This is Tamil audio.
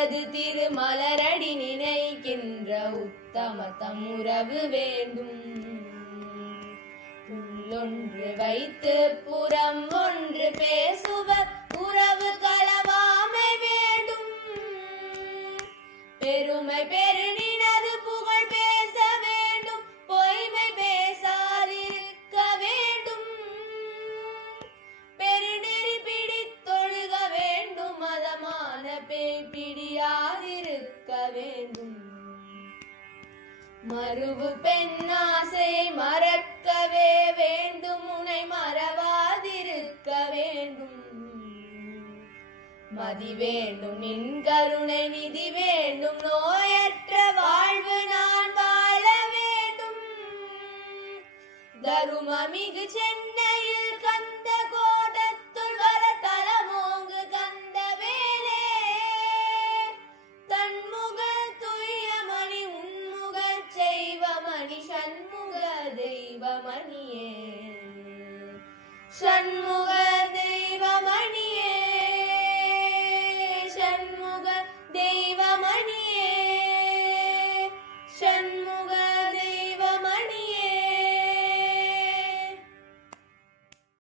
உனது திருமலரடி நினைக்கின்ற உத்தமத்தம் உறவு வேண்டும். உள்ளொன்று வைத்து புறம் ஒன்று பேசுவர் உறவு களவாமை வேண்டும். பெருமை பெருநினது புகழ் பேச வேண்டும், பொய்மை பேசாதிருக்க வேண்டும். பெருநெறி பிடித்தொழுக வேண்டும், மதமான பேய் பிடியாதிருக்க வேண்டும். மறுவு பெண்ணாசை மறக்கவே வேண்டும், உனை மறவாதிருக்க வேண்டும். மதி வேண்டும், நின் கருணை நிதி வேண்டும், நோயற்ற வாழ்வு நான் வாழ வேண்டும். தருமமிகு சென்னையில் கந்த கோட்டத்துள் வர தலமோங்கு கந்த வேலே. தன்முக துய்யமணி உன்முக செய்வமணி சண்முக தெய்வமணியே. சண்முக